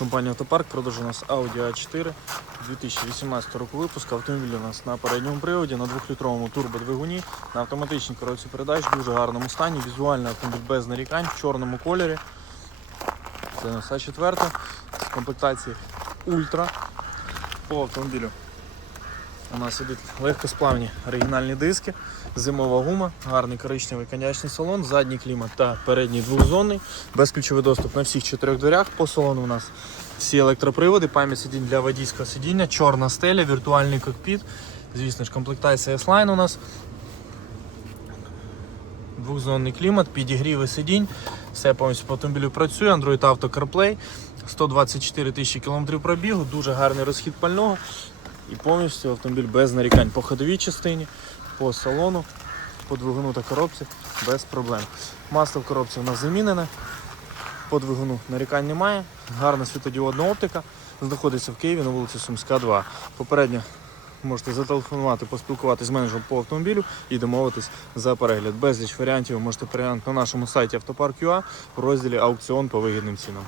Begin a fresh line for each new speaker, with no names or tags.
Компанія Автопарк продажу у нас Audi A4 2018 року випуску. Автомобіль у нас на передньому приводі, на 2-літровому турбодвигуні, на автоматичній коробці передач, в дуже гарному стані. Візуально автомобіль без нарікань, в чорному кольорі. Це у нас А4 з комплектації Ультра. По автомобілю у нас ідуть легкосплавні оригінальні диски, зимова гума, гарний коричневий конячний салон, задній клімат та передній двохзонний, безключовий доступ на всіх чотирьох дверях. По салону у нас всі електроприводи, пам'ять сидінь для водійського сидіння, чорна стеля, віртуальний кокпіт. Звісно ж, комплектація S-Line у нас. Двохзонний клімат, підігріви сидінь, все повністю по автомобілю працює, Android Auto CarPlay, 124 тисячі кілометрів пробігу, дуже гарний розхід пального і повністю автомобіль без нарікань по ходовій частині, по салону, по двигуну та коробці без проблем. Масло в коробці у нас замінене, по двигуну нарікань немає, гарна світодіодна оптика, знаходиться в Києві на вулиці Сумська, 2. Попередньо можете зателефонувати, поспілкуватися з менеджером по автомобілю і домовитись за перегляд. Безліч варіантів можете переглянути на нашому сайті Автопарк.ua в розділі аукціон по вигідним цінам.